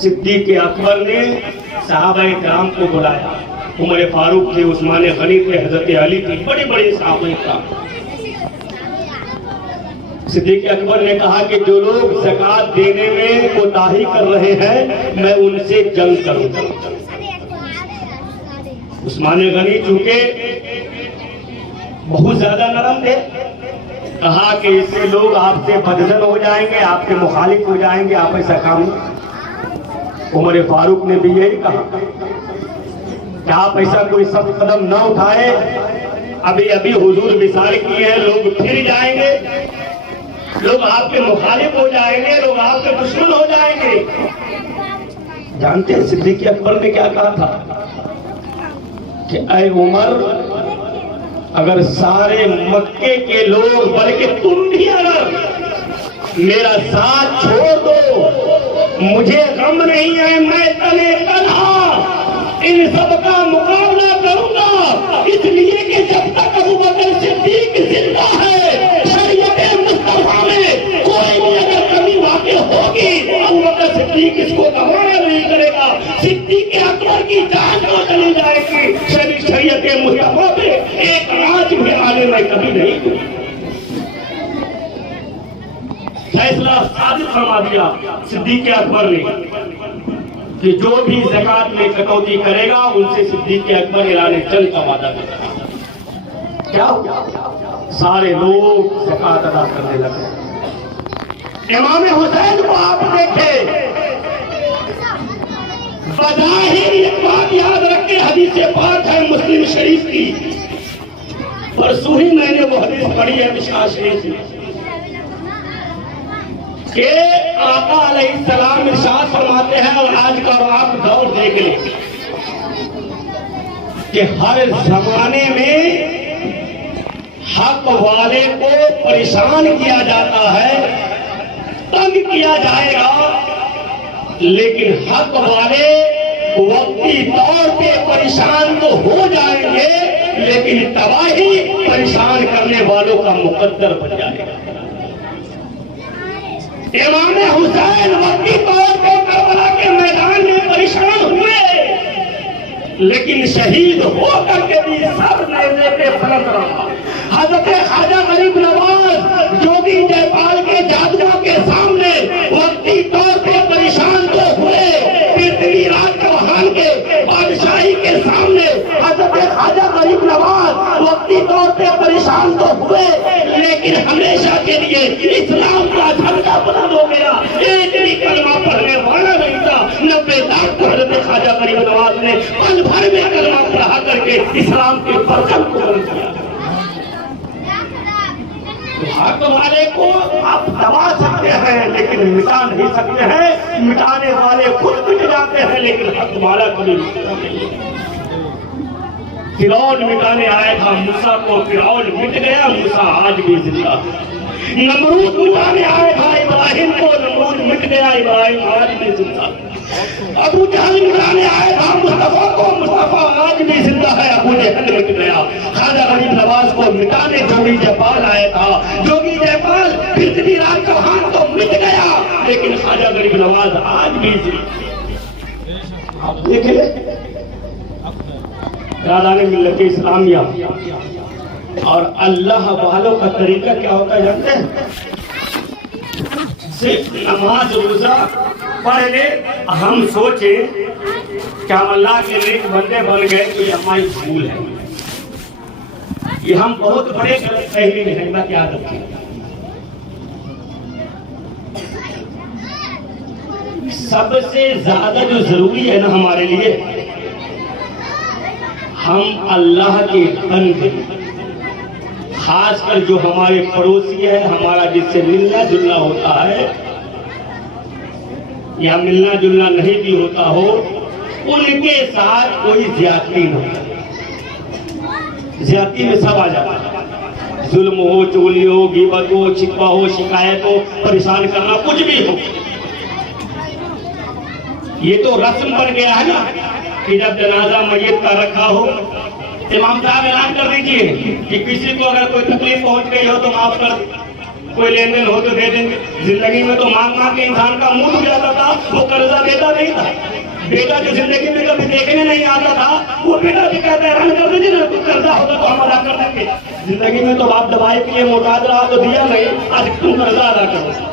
सिद्दीक़ अकबर ने सहाबाए किराम को बुलाया, उमर फारूक थे, उस्मान गनी थे, हजरत अली थे, बड़े बड़े सहाबाए किराम। सिद्दीक़ अकबर ने कहा कि जो लोग ज़कात देने में कोताही कर रहे हैं मैं उनसे जंग करूंगा। उस्मान गनी चूंकि बहुत ज्यादा नरम थे, कहा कि इससे लोग आपसे बदजन हो जाएंगे, आपके मुखालिफ हो जाएंगे, आप ऐसा काम नहीं। उमर फारूक ने भी यही कहा कि आप ऐसा कोई सख्त कदम न उठाए, अभी अभी हुजूर विसाल किए हैं, लोग फिर जाएंगे, लोग आपके मुखालिफ हो जाएंगे, लोग आपके दुश्मन हो जाएंगे। जानते हैं सिद्दीक़ अकबर ने क्या कहा था कि ऐ उमर, अगर सारे मक्के के लोग बल्कि तुम भी अगर मेरा साथ छोड़ दो, मुझे गम नहीं है, मैं तने तन्हा इन सब का मुकाबला करूंगा, इसलिए कि जब तक अबू बकर सिद्दीक़ जिंदा है शरीयत मुस्तफा में कोई भी अगर कमी वाक़ई होगी अबू बकर सिद्दीक़ इसको गवारा नहीं करेगा। सिद्दीक़ अकबर की जान तो चली जाएगी, शरीयत मुस्तफा में एक आंच भी आने में कभी नहीं दूँ। फैसला साबित फरमा दिया सिद्दीक़ अकबर ने कि जो भी ज़कात में कटौती करेगा उनसे सिद्दीक़ अकबर ऐलान जंग का वादा करेगा। क्या सारे लोग ज़कात अदा करने लगे। इमाम हुसैन को आप देखे, बज़ाहिर एक बात याद रखे, हदीस पाक है मुस्लिम शरीफ की, परसों ही मैंने वो हदीस पढ़ी है मिशकात शरीफ में कि आका अलैहिस्सलाम इरशाद फरमाते हैं, और आज का आप दौर देख लें कि हर जमाने में हक वाले को परेशान किया जाता है, तंग किया जाएगा, लेकिन हक वाले वक्ती तौर पे परेशान तो हो जाएंगे, लेकिन तबाही परेशान करने वालों का मुकद्दर बन जाएगा। इमाम हुसैन वक्ती तौर पे करबला के मैदान में परेशान हुए, लेकिन शहीद होकर के भी सब नेज़े पे फलक रहा। हजरत ख्वाजा गरीब नवाज जोगी जयपाल के जादुओं के सामने वक्ती तौर पे परेशान तो हुए, पृथ्वीराज चौहान के बादशाही के सामने हजरत ख्वाजा गरीब नवाज वक्ती तौर पे परेशान तो हुए, लेकिन हमेशा के लिए इस्लाम का झंडा बुलंद हो गया। एक भी कलमा पढ़ने वाला नहीं था। 90 लाख को हजरत ख्वाजा गरीब नवाज ने पल भर में कलमा पढ़ा करके इस्लाम के परचम को बुलंद किया। हक वाले को आप दबा सकते हैं लेकिन मिटा नहीं सकते हैं, मिटाने वाले खुद मिट जाते हैं लेकिन हक वाला कभी नहीं। फिरौन मिटाने आया था मूसा को, फिरौन मिट गया, मूसा आज भी जिंदा। नमरूद मिटाने आया था इब्राहिम को, नमरूद मिट गया, इब्राहिम आज भी जिंदा। अबू जहल मिटाने आया था मुस्तफा को, मुस्तफा आज भी जिंदा है, अबू जहल मिट गया। ख्वाजा गरीब नवाज को मिटाने जोगी जयपाल आया था, जोगी जयपाल पृथ्वीराज चौहान तो मिट गया, लेकिन ख्वाजा गरीब नवाज आज भी जिंदा। आप देखे रादाने मिल्लत इस्लामिया और अल्लाह वालों का तरीका क्या होता है जानते हैं? सिर्फ नमाज रोजा पढ़ ले। हम सोचे कि हम अल्लाह के नेक बंदे बन गए तो ये हमारी भूल है। ये हम बहुत बड़े गलत फहमी में हैं, क्या रखें। सबसे ज्यादा जो जरूरी है ना हमारे लिए, हम अल्लाह के बंदे, खासकर जो हमारे पड़ोसी है, हमारा जिससे मिलना जुलना होता है या मिलना जुलना नहीं भी होता हो, उनके साथ कोई ज्यादती न हो। ज्यादती में सब आ जाता है, जुल्म हो, चोरी हो, गिबत हो, शिकवा हो, शिकायत हो, परेशान करना, कुछ भी हो। ये तो रस्म बन गया है ना कि जब जनाजा मैयत का रखा हो, इमाम साहब ऐलान कर दीजिए कि किसी को अगर कोई तकलीफ पहुंच गई हो तो माफ कर, कोई लेन देन हो तो दे देंगे। जिंदगी में तो मांग मांग के इंसान का मुंह धुल जाता था, वो कर्जा देता नहीं था। बेटा जो जिंदगी में कभी देखने नहीं आता था, वो बेटा भी कहता है रहने कर दीजिए ना, कुछ कर्जा होगा तो हम अदा कर देंगे। जिंदगी में तो बाप दवाई के लिए मोहताज रहा तो दिया नहीं, आज तुम कर्जा अदा करो।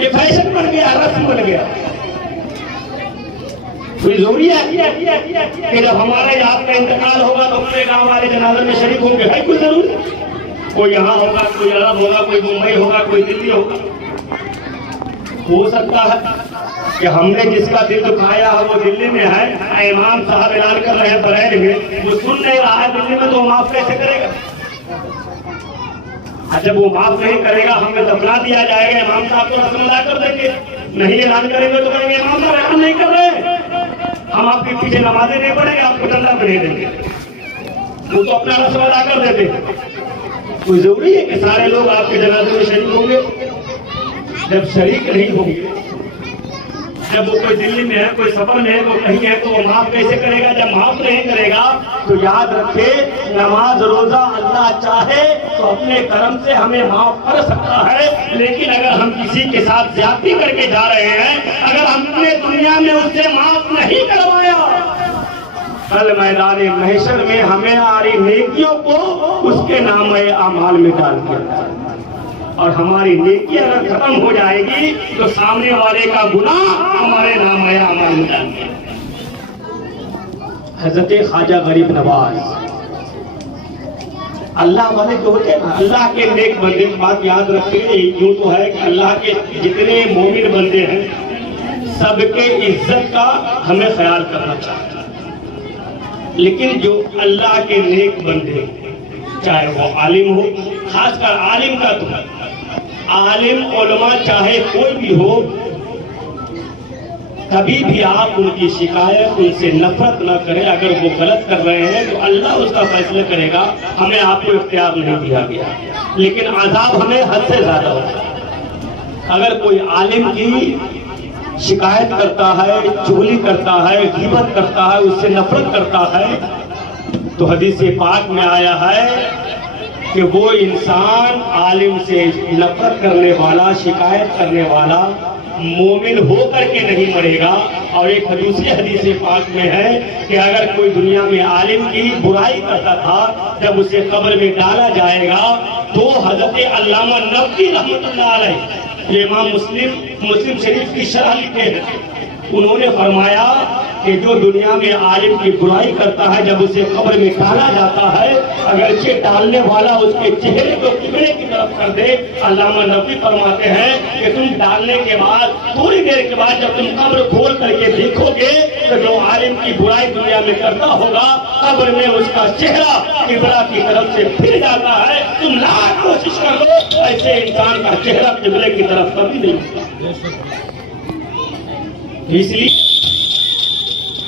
ये फैशन बन गया, रस्म बन गया। कोई जरूरी है कि जब हमारे यहाँ का इंतकाल होगा तो पूरे गांव वाले जनाजे में शरीक होंगे? है कोई जरूरी? कोई यहाँ होगा, कोई अरब होगा, कोई मुंबई होगा, कोई दिल्ली होगा। हो सकता है कि हमने जिसका दिल दुखाया है वो दिल्ली में है, इमाम साहब ऐलान कर रहे हैं बरेली में, वो सुन नहीं रहा है दिल्ली में, तो वो माफ कैसे करेगा? जब वो माफ नहीं करेगा, हमें दफना दिया जाएगा, इमाम साहब को रस्म अदा कर देंगे। नहीं ऐलान करेंगे तो कहेंगे इमाम साहब ऐलान नहीं कर रहे, हम आपके पीछे नमाजें नहीं पढ़ेंगे, आपको डंडा बना देंगे। वो तो अपना रस्म अदा कर देते। कोई जरूरी है कि सारे लोग आपके जनाजे में शरीक होंगे? जब शरीक नहीं होंगे, जब वो कोई दिल्ली में है, कोई सफर में है, वो कहीं है, तो वो माफ कैसे करेगा? जब माफ नहीं करेगा तो याद रखे, नमाज रोजा अल्लाह चाहे तो अपने कर्म से हमें माफ कर सकता है, लेकिन अगर हम किसी के साथ ज्यादती करके जा रहे हैं, अगर हमने दुनिया में उससे माफ नहीं करवाया, कल मैदान महशर में हमें आ रही नेकियों को उसके नाम अमाल में डाल दिया, और हमारी नेकी अगर खत्म हो जाएगी तो सामने वाले का गुनाह हमारे नाम अमाल में डाल दिया। हजरत ख्वाजा गरीब नवाज, अल्लाह वाले जो होते हैं ना, अल्लाह के नेक बंदे, बात याद रखिए, यूं तो है कि अल्लाह के जितने मोमिन बंदे हैं सबके इज्जत का हमें ख्याल करना चाहिए, लेकिन जो अल्लाह के नेक बंदे, चाहे वो आलिम हो, खासकर आलिम का तो आलिम उलमा चाहे कोई भी हो, कभी भी आप उनकी शिकायत, उनसे नफरत न करें। अगर वो गलत कर रहे हैं तो अल्लाह उसका फैसला करेगा, हमें आपको इख्तियार नहीं दिया गया, लेकिन अजाब हमें हद से ज्यादा होता है। अगर कोई आलिम की शिकायत करता है, चुगली करता है, गिबत करता है, उससे नफरत करता है, तो हदीस पाक में आया है कि वो इंसान आलिम से नफरत करने वाला, शिकायत करने वाला मोमिन होकर के नहीं मरेगा। और एक दूसरी हदीस पाक में है कि अगर कोई दुनिया में आलिम की बुराई करता था, जब उसे कब्र में डाला जाएगा तो हजरत अल्लामा नबवी रहमतुल्लाह अलैह, ये इमाम मुस्लिम शरीफ की शरह लिखे हैं, उन्होंने फरमाया कि जो दुनिया में आलिम की बुराई करता है, जब उसे कब्र में डाला जाता है, अगर ये डालने वाला उसके चेहरे को किबले की तरफ कर दे, अल्लामा नबवी फरमाते हैं कि तुम डालने के बाद थोड़ी देर के बाद जब तुम कब्र खोल करके देखोगे तो जो आलिम की बुराई दुनिया में करता होगा, कब्र में उसका चेहरा किबला की तरफ से फिर जाता है। तुम लाख कोशिश कर लो, ऐसे इंसान का चेहरा किबले की तरफ कभी नहीं। इसलिए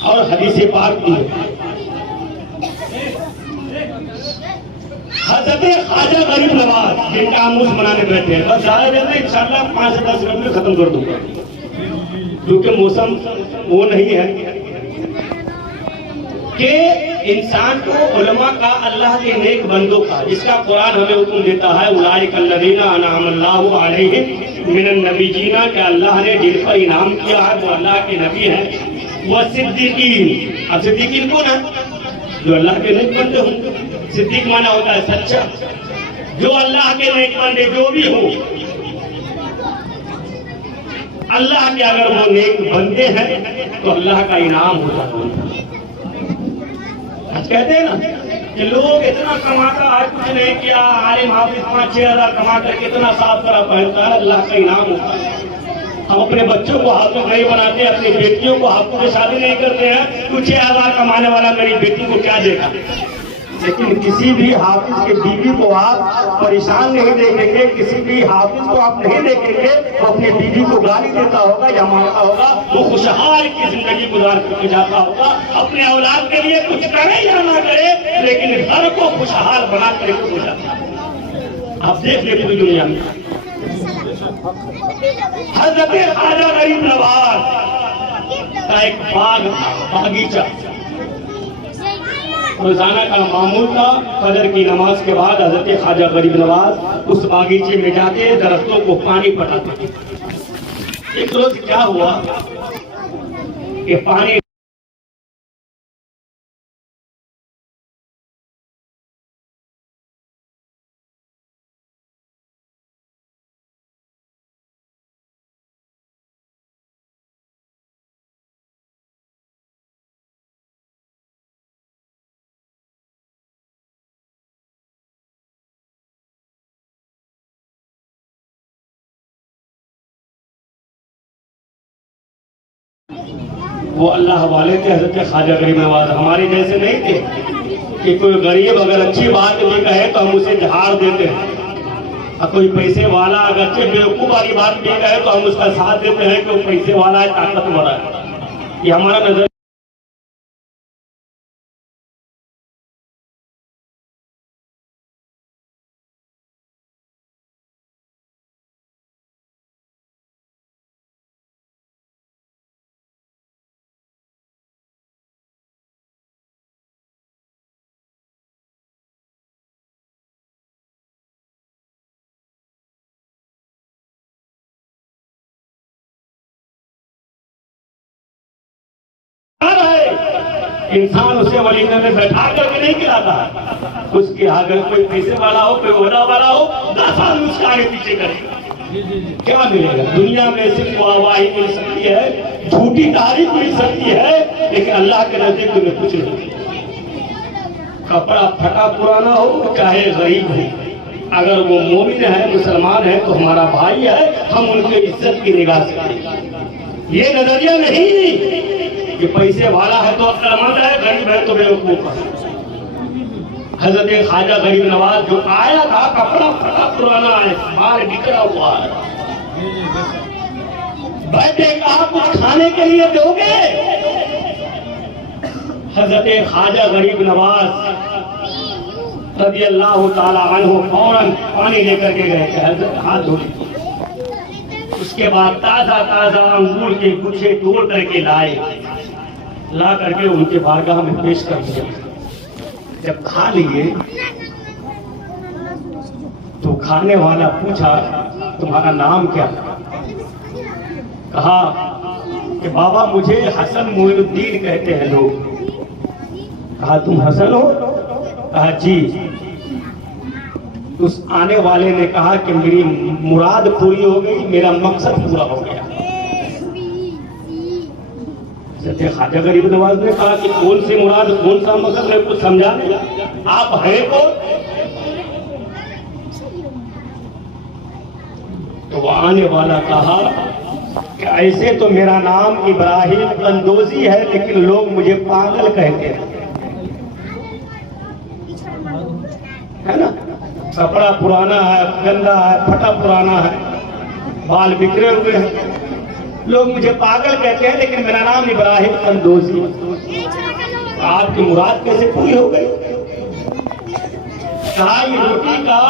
और हदीस पाक की है। हज़रत ख्वाजा गरीब नवाज जिनका आमूस मनाने बैठे हैं, बस ज़्यादा देर में इंशाअल्लाह 5 से 10 मिनट में खत्म कर दूंगा, क्योंकि मौसम वो नहीं है कि इंसान को उलमा का, अल्लाह के नेक बंदों का, जिसका कुरान हमें हुक्म देता है उलाइकल्लज़ीना अनअमल्लाहु अलैहिम मिनन नबिय्यीना, कि अल्लाह ने जिन पर इनाम किया है वो अल्लाह के नबी हैं, वह सिद्दीकीन। अब सिद्दीकीन कौन है? जो अल्लाह के नेक बंदे होंगे। सिद्दीक माना होता है सच्चा, जो अल्लाह के नेक बंदे जो भी हो, अल्लाह के अगर वो नेक बंदे हैं तो अल्लाह का इनाम होता है। आज कहते हैं ना कि लोग इतना कमाता है, कुछ नहीं किया, आलिम हाफिज 5-6 हजार कमा करके इतना साफ करा पहनता है, अल्लाह का इनाम होता है। हम अपने बच्चों को हाफिज नहीं बनाते, अपनी बेटियों को हाफिज से शादी नहीं करते हैं, कुछ 6 हजार कमाने वाला मेरी बेटी को क्या देगा। लेकिन किसी भी हाफिज के बीवी को आप परेशान नहीं देखेंगे, किसी भी हाफिज को आप नहीं देखेंगे तो अपनी बीवी को गाली देता होगा या मारता होगा, वो खुशहाल की जिंदगी गुजार करके जाता होगा। अपने औलाद के लिए कुछ करे या ना करे, लेकिन घर को खुशहाल बना करके हो जाता है। आप देख ले पूरी दुनिया में हज़रत ख्वाजा गरीब नवाज का एक बाग था, बागीचा। रोजाना का मामूल था, फजर की नमाज के बाद हज़रत ख्वाजा गरीब नवाज उस बागीचे में जाके दरख्तों को पानी पटाते। एक रोज क्या हुआ कि पानी वो अल्लाह वाले थे हज़रत ख्वाजा गरीब नवाज, हमारे जैसे नहीं थे कि कोई गरीब अगर अच्छी बात भी कहे तो हम उसे झाड़ देते हैं, और कोई पैसे वाला अगर अच्छे बेवकूफ़ वाली बात भी कहे तो हम उसका साथ देते हैं कि वो पैसे वाला है, ताकतवर है। ये हमारा नजर इंसान उसे वलीमे में बैठा करके नहीं खिलाता, उसके अगर कोई पैसे वाला हो, कोई ओहदा वाला हो, 10 साल उसका आगे पीछे करेगा, क्या मिलेगा? दुनिया में सिर्फ वाहवाही मिल सकती है, झूठी तारीफ मिल सकती है, लेकिन अल्लाह के नजदीक तुम्हें कुछ नहीं। कपड़ा फटा पुराना हो चाहे गरीब हो, अगर वो मोमिन है, मुसलमान है तो हमारा भाई है, हम उनके इज्जत की निगाह से करेंगे। ये नजरिया नहीं कि पैसे वाला है तो अक्लमंद है, गरीब है तो बेवकूफ है। हज़रत ख्वाजा गरीब नवाज जो आया था, कपड़ा फटा पुराना है, बाल बिखरा हुआ है, बैठे कहा कुछ खाने के लिए दोगे? हज़रत ख्वाजा गरीब नवाज रज़ियल्लाहु ताला अन्हु फौरन पानी लेकर के गए, हज़रत हाथ धो लीजिए। उसके बाद ताजा ताजा अंगूर के गुच्छे तोड़ करके लाए, ला करके उनके बारगाह में पेश कर दिया। जब खा लिए तो खाने वाला पूछा तुम्हारा नाम क्या? कहा कि बाबा मुझे हसन मोइनुद्दीन कहते हैं लोग। कहा तुम हसन हो? कहा जी। उस आने वाले ने कहा कि मेरी मुराद पूरी हो गई, मेरा मकसद पूरा हो गया। ख्वाजा गरीब नवाज ने कहा कि कौन सी मुराद, कौन सा मकसद, मैं कुछ समझा नहीं, आप हैं कौन? तो वो आने वाला कहा कि ऐसे तो मेरा नाम इब्राहिम कंदोजी है, लेकिन लोग मुझे पागल कहते हैं, है ना? कपड़ा पुराना है, गंदा है, फटा पुराना है, बाल बिखरे हुए हैं, लोग मुझे पागल कहते हैं, लेकिन मेरा नाम इब्राहिम कंदोजी। आपकी मुराद कैसे पूरी हो गई? कहा ये रोटी का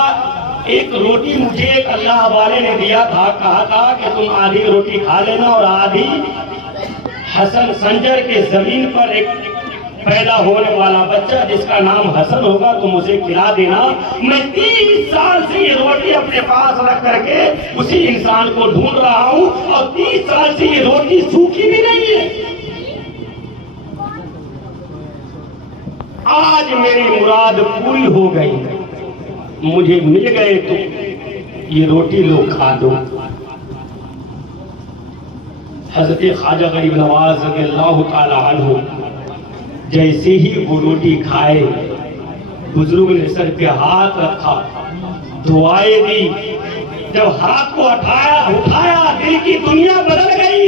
एक रोटी मुझे एक अल्लाह वाले ने दिया था, कहा था कि तुम आधी रोटी खा लेना और आधी हसन संजर के जमीन पर एक पैदा होने वाला बच्चा जिसका नाम हसन होगा तुम उसे खिला देना। मैं 30 साल से ये रोटी अपने पास रख करके उसी इंसान को ढूंढ रहा हूँ और 30 साल से ये रोटी सूखी भी नहीं है। आज मेरी मुराद पूरी हो गई, मुझे मिल गए तो ये रोटी लो खा दो। हजरत ख्वाजा गरीब नवाज रज़ियल्लाहु ताला अन्हु जैसे ही वो रोटी खाए, बुजुर्ग ने सर पे हाथ रखा, दुआएं दी। जब हाथ को उठाया दिल की दुनिया बदल गई।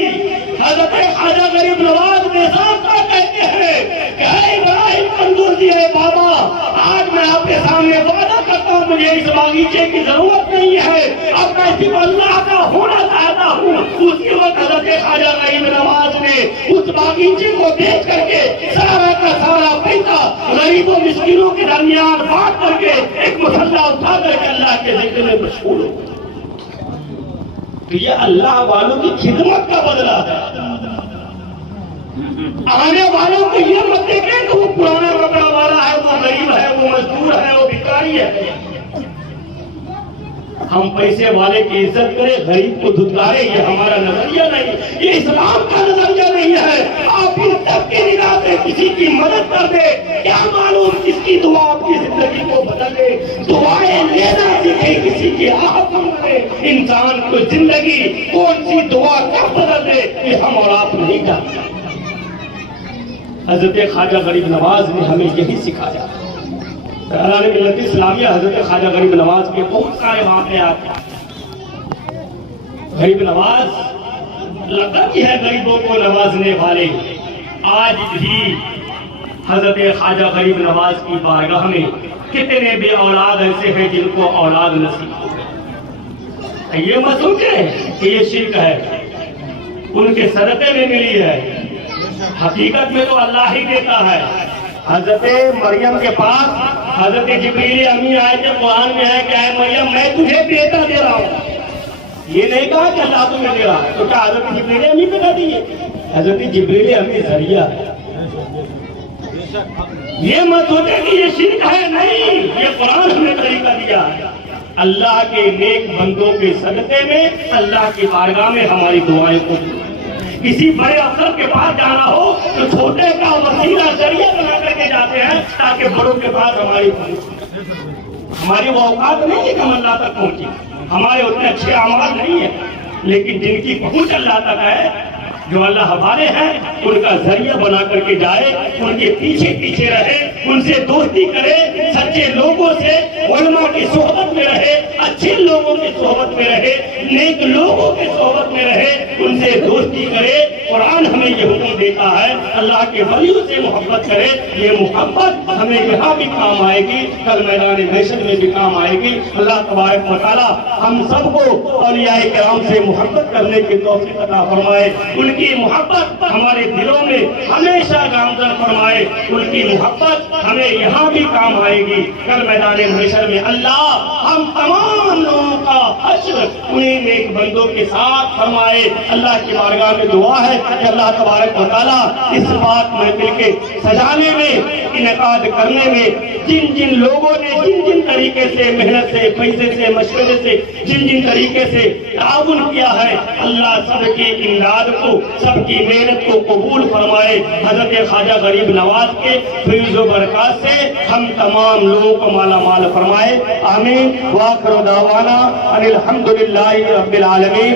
हजरत ख्वाजा गरीब नवाज साहब कहते हैं कि हे इब्राहिम कंदोजी, है बाबा, आज मैं आपके सामने वादा करता हूँ मुझे इस बागीचे की जरूरत नहीं है, अब मैं सिर्फ अल्लाह का होना चाहता हूँ। उसी वक्त हजरत ख्वाजा गरीब नवाज ने उस बागीचे को बेच करके सारा का सारा पैसा गरीबों मिस्किनों के दरमियान बांट करके एक मुसल्ला उठा करके अल्लाह के जिक्र में मशगूल हो। तो ये अल्लाह वालों की खिदमत का बदला है। आने वालों को ये मत देखें कि वो पुराना कपड़ा वाला है, वो गरीब है, वो मजदूर है, वो भिखारी है। हम पैसे वाले की इज्जत करें, गरीब को धुतकारे, ये हमारा नजरिया नहीं, ये इस्लाम का नजरिया नहीं है। आप इन सबकी निगाह से किसी की मदद कर दे, क्या मालूम किसकी दुआ आपकी जिंदगी को बदल दे। दुआएं लेना सीखे, किसी की आहत न करे। इंसान को जिंदगी कौन सी दुआ कब बदल दे ये हम और आप नहीं जानते। हजरत ख्वाजा गरीब नवाज ने हमें यही सिखाया। मिल्लत इस्लामिया हजरत ख्वाजा गरीब नवाज के बहुत सारे वाक़यात। गरीब नवाज लक़ब है गरीबों को नवाजने वाले। आज भी हजरत ख्वाजा गरीब नवाज की बारगाह में कितने भी औलाद ऐसे हैं जिनको औलाद नसीब हो गई। ये मत सोचे कि ये शिर्क है, उनके सदक़े में मिली है। हकीकत में तो अल्लाह ही देता है। हजरत मरियम के पास हजरत जिब्रील अमीन आए थे, कुरान में है क्या है, मरियम मैं तुझे बेटा दे रहा हूँ। ये नहीं कहा कि अल्लाह तुम्हें दे रहा है, तो क्या हजरत जिब्रील अमीन बेटा दिए? हजरत जिब्रील अमीन जरिया है। ये मत सोचे कि ये शिर्क है, नहीं, ये कुरान हमें तरीका दिया है। अल्लाह के नेक बंदों के सदक़े में अल्लाह की बारगाह में हमारी दुआएं को, किसी बड़े अफसर के पास जाना हो तो छोटे का वसीला जरिया बना करके जाते हैं ताकि बड़ों के पास हमारी वो औकात नहीं है कि हम अल्लाह तक पहुंचे, हमारे उतने अच्छे अमाल नहीं है, लेकिन जिनकी पहुंच अल्लाह तक है, जो अल्लाह वाले हैं, उनका जरिया बना करके जाए, उनके पीछे पीछे रहे, उनसे दोस्ती करे, सच्चे लोगों से उलमा की सोहबत में रहे, अच्छे लोगों की सोहबत में रहे, नेक लोगों की सोहबत में रहे, उनसे दोस्ती करे। कुरान हमें ये हुक्म देता है अल्लाह के वलियों से मोहब्बत करे। ये मोहब्बत हमें यहाँ भी काम आएगी, कल मैदान महशर में भी काम आएगी। अल्लाह तबारक व तआला हम सबको औलियाए किराम से मोहब्बत करने की तौफीक अता फरमाए। उनकी मोहब्बत हमारे दिलों में हमेशा गामजन फरमाए। उनकी मोहब्बत हमें यहाँ भी काम आएगी, कल मैदान महशर में। अल्लाह हम तमाम लोगों का हश्र उन्हीं नेक बंदों के साथ फरमाए। अल्लाह की बारगाह में दुआ है कि अल्लाह तबारक व तआला इस बात महफिल के सजाने में, इनेकाद करने में जिन जिन लोगों ने जिन जिन तरीके से मेहनत से, पैसे से, मशवरे से, जिन जिन तरीके से ताउन किया है, अल्लाह सबकी इमदाद को, सबकी मेहनत को कबूल फरमाए। हजरत ख्वाजा गरीब नवाज के फैज़ व बरकत से हम तमाम लोगों को माला माल फरमाए। आमीन। व आखिर दावाना अनिल हम्दुलिल्लाहि रब्बिल आलमीन।